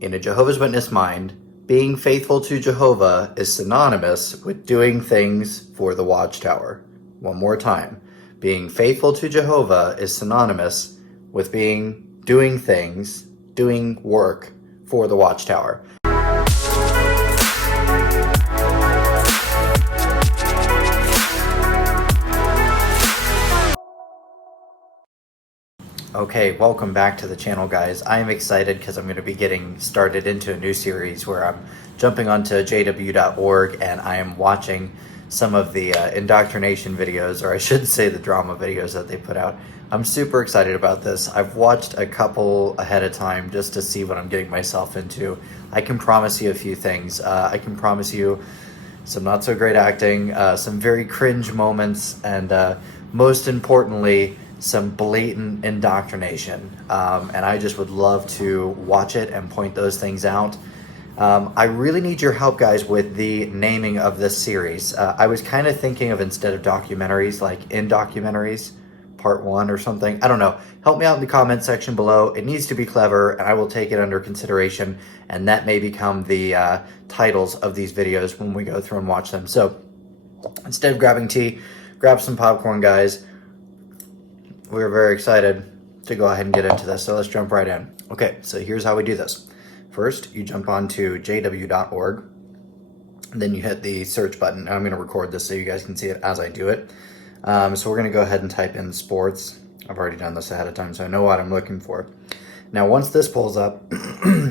In a Jehovah's Witness mind, being faithful to Jehovah is synonymous with doing things for the Watchtower. One more time. Being faithful to Jehovah is synonymous with doing things, doing work for the Watchtower. Okay, welcome back to the channel, guys. I am excited because I'm going to be getting started into a new series where I'm jumping onto jw.org and I am watching some of the indoctrination videos, or I should say the drama videos that they put out. I'm super excited about this. I've watched a couple ahead of time just to see what I'm getting myself into. I can promise you a few things. I can promise you some not so great acting, some very cringe moments, and most importantly, some blatant indoctrination. And I just would love to watch it and point those things out. I really need your help, guys, with the naming of this series. I was kind of thinking of, instead of documentaries, like Indocumentaries Part 1 or something. I don't know. Help me out in the comment section below. It needs to be clever, and I will take it under consideration, and that may become the titles of these videos when we go through and watch them. So instead of grabbing tea, grab some popcorn, guys. We're very excited to go ahead and get into this, so let's jump right in. Okay, so here's how we do this. First, you jump onto jw.org, then you hit the search button. I'm going to record this so you guys can see it as I do it. So we're going to go ahead and type in sports. I've already done this ahead of time, so I know what I'm looking for. Now, once this pulls up,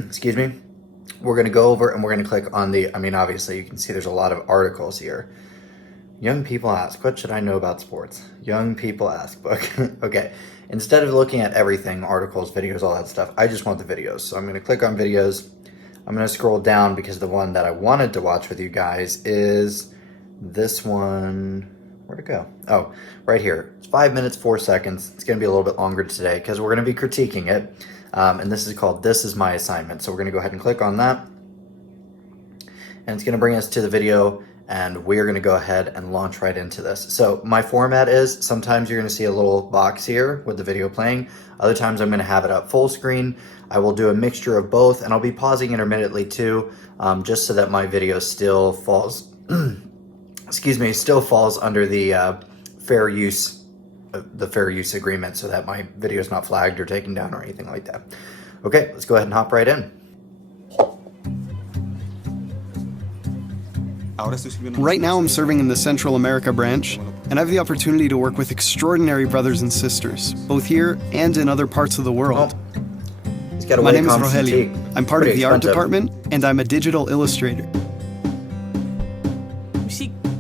excuse me, we're going to go over and we're going to click on the, obviously you can see there's a lot of articles here. Young people ask, what should I know about sports? Young people ask book. Okay, instead of looking at everything, articles, videos, all that stuff, I just want the videos. So I'm going to click on videos. I'm going to scroll down because the one that I wanted to watch with you guys is this one. Where'd it go? Oh, right here. It's 5 minutes, 4 seconds. It's going to be a little bit longer today because we're going to be critiquing it. And this is called This Is My Assignment. So we're going to go ahead and click on that. And it's going to bring us to the video. And we're going to go ahead and launch right into this. So my format is, sometimes you're going to see a little box here with the video playing. Other times I'm going to have it up full screen. I will do a mixture of both, and I'll be pausing intermittently too, just so that my video still falls, still falls under the fair use agreement, so that my video is not flagged or taken down or anything like that. Okay, let's go ahead and hop right in. Right now I'm serving in the Central America branch, and I have the opportunity to work with extraordinary brothers and sisters, both here and in other parts of the world. My name is Rogelio. I'm part of the art department, and I'm a digital illustrator.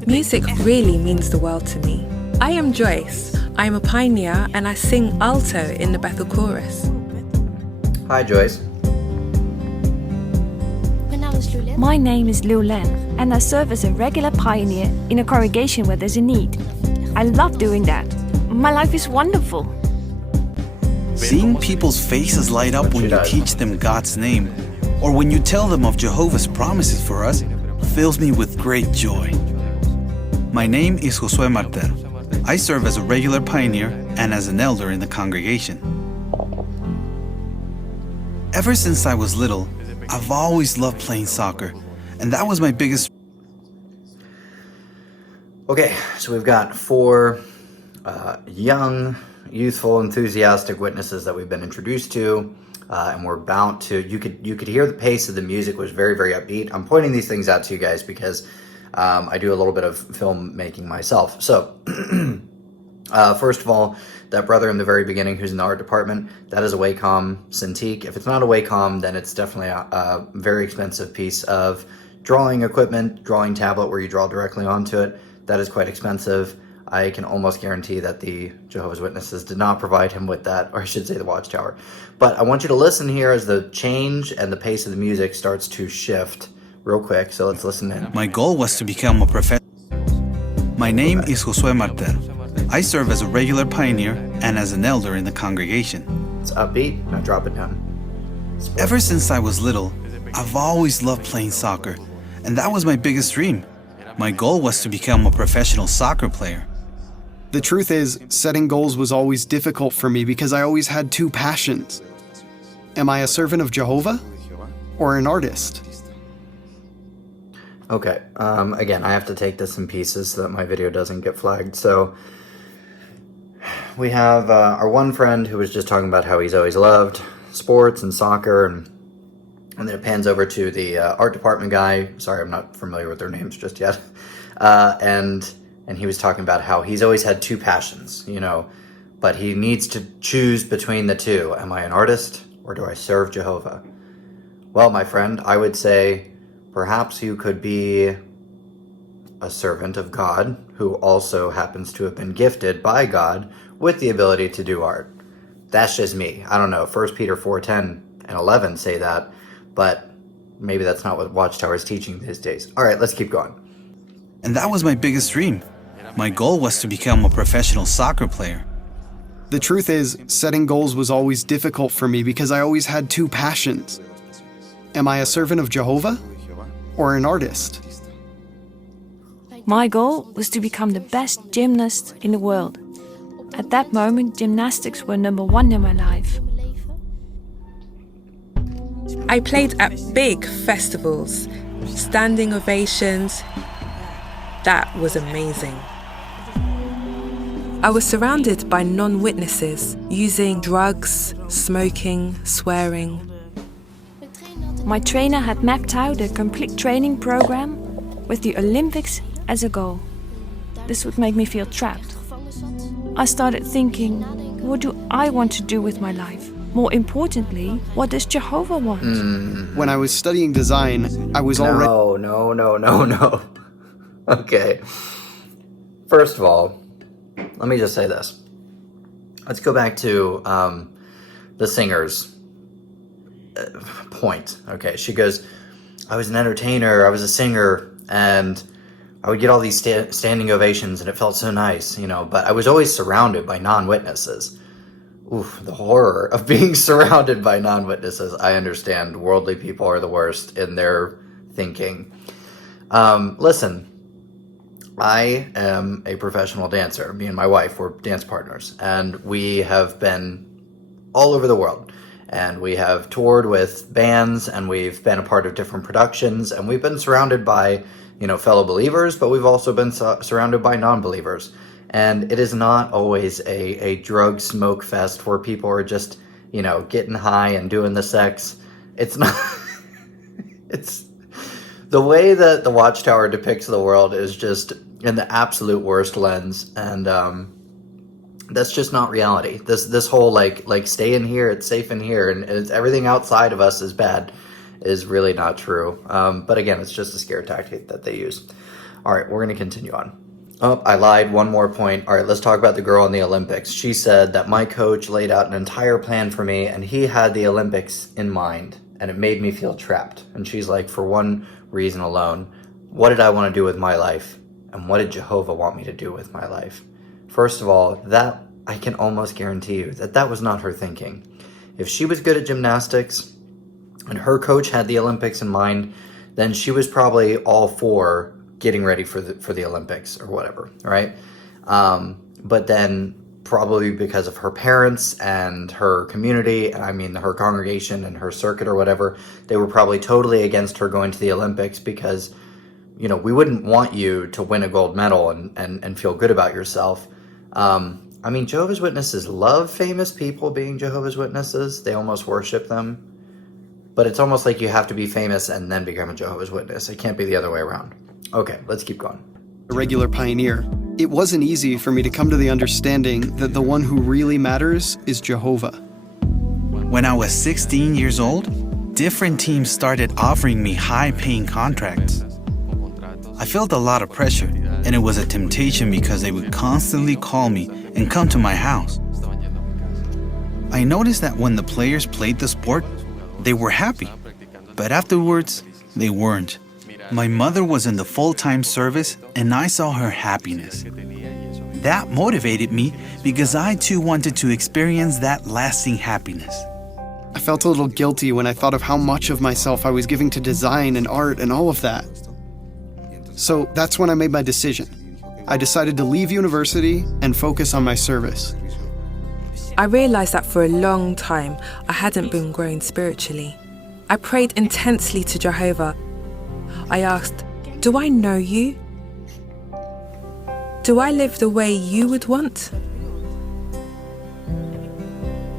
Music really means the world to me. I am Joyce. I'm a pioneer, and I sing alto in the Bethel chorus. Hi, Joyce. My name is Liu Len, and I serve as a regular pioneer in a congregation where there's a need. I love doing that. My life is wonderful. Seeing people's faces light up when you teach them God's name, or when you tell them of Jehovah's promises for us, fills me with great joy. My name is Josué Martel. I serve as a regular pioneer and as an elder in the congregation. Ever since I was little, I've always loved playing soccer, and that was my biggest... Okay, so we've got 4 young, youthful, enthusiastic witnesses that we've been introduced to, and we're about to... You could hear the pace of the music was very, very upbeat. I'm pointing these things out to you guys because I do a little bit of filmmaking myself. So, first of all, that brother in the very beginning who's in the art department, that is a Wacom Cintiq. If it's not a Wacom, then it's definitely a very expensive piece of drawing equipment, drawing tablet where you draw directly onto it. That is quite expensive. I can almost guarantee that the Jehovah's Witnesses did not provide him with that, or I should say the Watchtower. But I want you to listen here as the change and the pace of the music starts to shift real quick. So let's listen in. My goal was to become a professional. My name is Josué Martel. I serve as a regular pioneer and as an elder in the congregation. It's upbeat. Now drop it down. Ever since I was little, I've always loved playing soccer, and that was my biggest dream. My goal was to become a professional soccer player. The truth is, setting goals was always difficult for me because I always had 2 passions. Am I a servant of Jehovah? or an artist? Okay, again, I have to take this in pieces so that my video doesn't get flagged. So we have our one friend who was just talking about how he's always loved sports and soccer, and then it pans over to the art department guy. Sorry, I'm not familiar with their names just yet. And he was talking about how he's always had two passions, you know, but he needs to choose between the two. Am I an artist or do I serve Jehovah? Well, my friend, I would say perhaps you could be a servant of God who also happens to have been gifted by God with the ability to do art. That's just me. I don't know. 1 Peter 4:10 and 11 say that, but maybe that's not what Watchtower is teaching these days. All right, let's keep going. And that was my biggest dream. My goal was to become a professional soccer player. The truth is, setting goals was always difficult for me because I always had two passions. Am I a servant of Jehovah or an artist? My goal was to become the best gymnast in the world. At that moment, gymnastics were number one in my life. I played at big festivals, standing ovations. That was amazing. I was surrounded by non-witnesses, using drugs, smoking, swearing. My trainer had mapped out a complete training program with the Olympics as a goal. This would make me feel trapped. I started thinking, what do I want to do with my life? More importantly, what does Jehovah want? When I was studying design, I was already... No. Okay. First of all, let me just say this. Let's go back to the singer's point. Okay, she goes, I was an entertainer, I was a singer, and I would get all these standing ovations, and it felt so nice, you know, but I was always surrounded by non-witnesses. Oof, the horror of being surrounded by non-witnesses. I understand worldly people are the worst in their thinking. Listen, I am a professional dancer. Me and my wife, we're dance partners, and we have been all over the world. And we have toured with bands, and we've been a part of different productions, and we've been surrounded by, you know, fellow believers, but we've also been surrounded by non-believers. And it is not always a drug smoke fest where people are just, you know, getting high and doing the sex. It's not. It's the way that the Watchtower depicts the world is just in the absolute worst lens, and that's just not reality. This whole like stay in here, it's safe in here, and it's everything outside of us is bad, is really not true. But again, it's just a scare tactic that they use. All right, we're going to continue on. Oh, I lied. One more point. All right, let's talk about the girl in the Olympics. She said that my coach laid out an entire plan for me, and he had the Olympics in mind, and it made me feel trapped. And she's like, for one reason alone, what did I want to do with my life? And what did Jehovah want me to do with my life? First of all, that I can almost guarantee you that was not her thinking. If she was good at gymnastics and her coach had the Olympics in mind, then she was probably all for getting ready for the Olympics or whatever, right? But then probably because of her parents and her community, I mean her congregation and her circuit or whatever, they were probably totally against her going to the Olympics because, you know, we wouldn't want you to win a gold medal and feel good about yourself. I mean, Jehovah's Witnesses love famous people being Jehovah's Witnesses. They almost worship them. But it's almost like you have to be famous and then become a Jehovah's Witness. It can't be the other way around. Okay, let's keep going. A regular pioneer. It wasn't easy for me to come to the understanding that the one who really matters is Jehovah. When I was 16 years old, different teams started offering me high-paying contracts. I felt a lot of pressure, and it was a temptation because they would constantly call me and come to my house. I noticed that when the players played the sport, they were happy, but afterwards, they weren't. My mother was in the full-time service, and I saw her happiness. That motivated me because I too wanted to experience that lasting happiness. I felt a little guilty when I thought of how much of myself I was giving to design and art and all of that. So that's when I made my decision. I decided to leave university and focus on my service. I realised that for a long time I hadn't been growing spiritually. I prayed intensely to Jehovah. I asked, do I know you? Do I live the way you would want?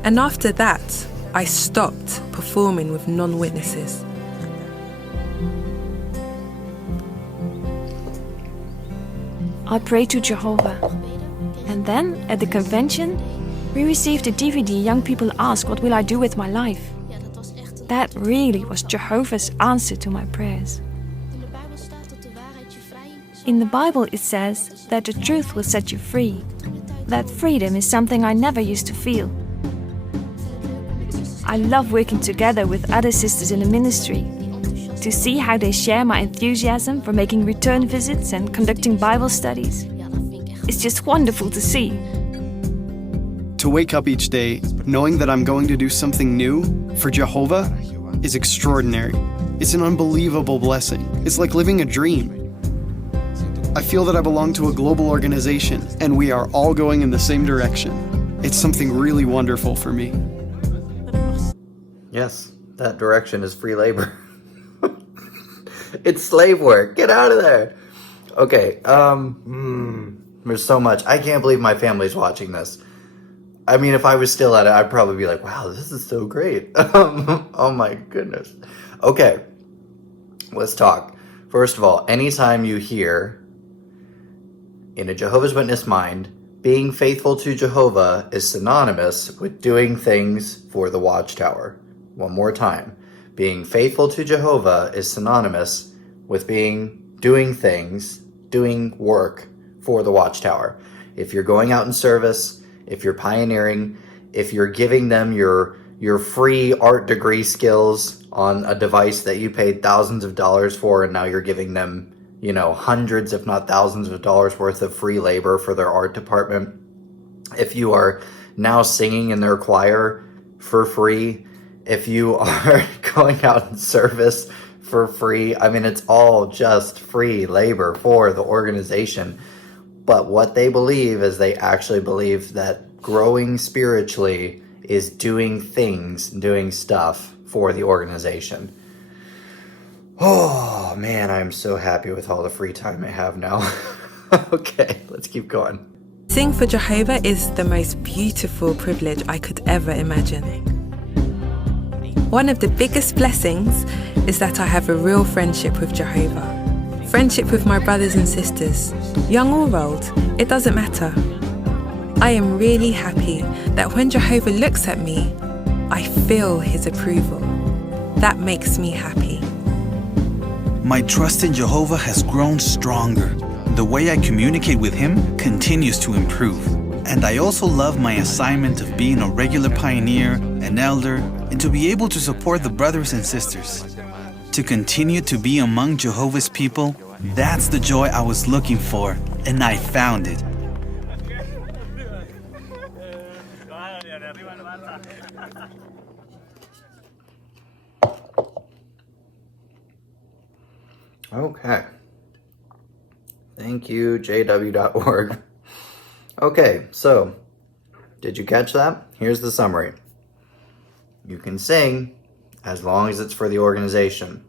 And after that, I stopped performing with non-witnesses. I prayed to Jehovah. And then, at the convention, we received a DVD young people ask, what will I do with my life? That really was Jehovah's answer to my prayers. In the Bible it says that the truth will set you free. That freedom is something I never used to feel. I love working together with other sisters in the ministry, to see how they share my enthusiasm for making return visits and conducting Bible studies. It's just wonderful to see. To wake up each day knowing that I'm going to do something new for Jehovah is extraordinary. It's an unbelievable blessing. It's like living a dream. I feel that I belong to a global organization and we are all going in the same direction. It's something really wonderful for me. Yes, that direction is free labor. It's slave work. Get out of there. Okay, there's so much. I can't believe my family's watching this. I mean, if I was still at it, I'd probably be like, wow, this is so great. Oh my goodness. Okay, let's talk. First of all, anytime you hear in a Jehovah's Witness mind, being faithful to Jehovah is synonymous with doing things for the Watchtower. One more time. Being faithful to Jehovah is synonymous with doing things, doing work for the Watchtower. If you're going out in service, if you're pioneering, if you're giving them your free art degree skills on a device that you paid thousands of dollars for, and now you're giving them, hundreds if not thousands of dollars worth of free labor for their art department. If you are now singing in their choir for free, if you are going out in service for free, I mean, it's all just free labor for the organization. But what they believe is they actually believe that growing spiritually is doing things, doing stuff for the organization. Oh man, I'm so happy with all the free time I have now. Okay, let's keep going. Sing for Jehovah is the most beautiful privilege I could ever imagine. One of the biggest blessings is that I have a real friendship with Jehovah. Friendship with my brothers and sisters, young or old, it doesn't matter. I am really happy that when Jehovah looks at me, I feel his approval. That makes me happy. My trust in Jehovah has grown stronger. The way I communicate with him continues to improve. And I also love my assignment of being a regular pioneer, an elder, and to be able to support the brothers and sisters. To continue to be among Jehovah's people, that's the joy I was looking for, and I found it. Okay. Thank you, jw.org. Okay, so, did you catch that? Here's the summary. You can sing as long as it's for the organization.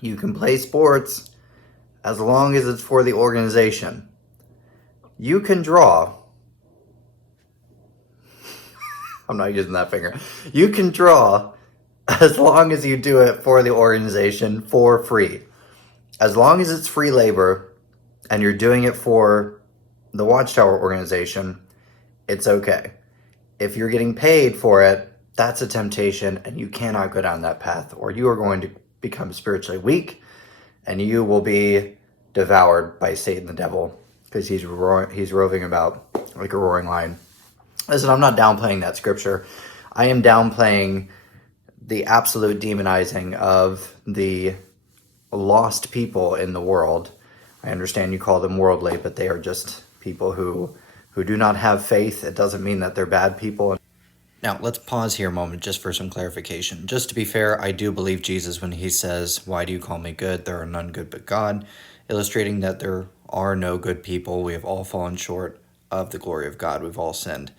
You can play sports as long as it's for the organization. You can draw. I'm not using that finger. You can draw as long as you do it for the organization for free. As long as it's free labor and you're doing it for the Watchtower organization, it's okay. If you're getting paid for it, that's a temptation and you cannot go down that path, or you are going to become spiritually weak and you will be devoured by Satan the devil, because he's roving about like a roaring lion. Listen, I'm not downplaying that scripture. I am downplaying the absolute demonizing of the lost people in the world. I understand you call them worldly, but they are just people who do not have faith. It doesn't mean that they're bad people. Now, let's pause here a moment just for some clarification. Just to be fair, I do believe Jesus when he says, "Why do you call me good? There are none good but God," illustrating that there are no good people. We have all fallen short of the glory of God. We've all sinned.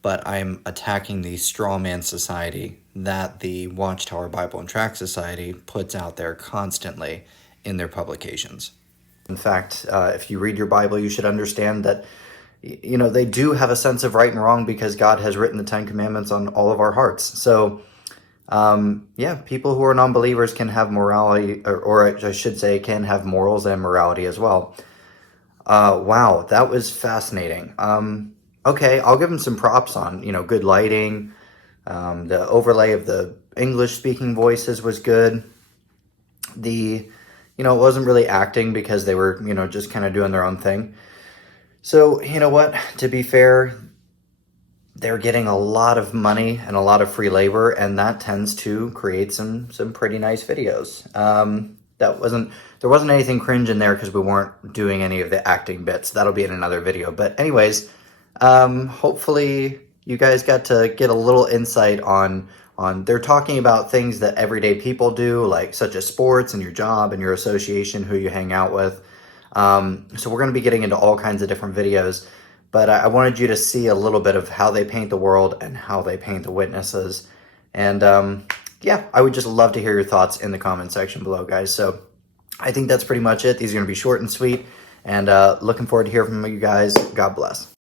But I'm attacking the straw man society that the Watchtower Bible and Tract Society puts out there constantly in their publications. In fact, if you read your Bible, you should understand that, you know, they do have a sense of right and wrong because God has written the Ten Commandments on all of our hearts. So, yeah, people who are non-believers can have morality, or I should say can have morals and morality as well. Wow, that was fascinating. Okay, I'll give them some props on, you know, good lighting. The overlay of the English-speaking voices was good. You know, it wasn't really acting because they were, you know, just kind of doing their own thing. So, you know what, to be fair, they're getting a lot of money and a lot of free labor, and that tends to create some pretty nice videos. There wasn't anything cringe in there because we weren't doing any of the acting bits. That'll be in another video. But anyways, hopefully you guys got to get a little insight on they're talking about things that everyday people do, like such as sports and your job and your association, who you hang out with. So we're going to be getting into all kinds of different videos, but I wanted you to see a little bit of how they paint the world and how they paint the witnesses. And yeah, I would just love to hear your thoughts in the comment section below, guys. So I think that's pretty much it. These are going to be short and sweet, and looking forward to hearing from you guys. God bless.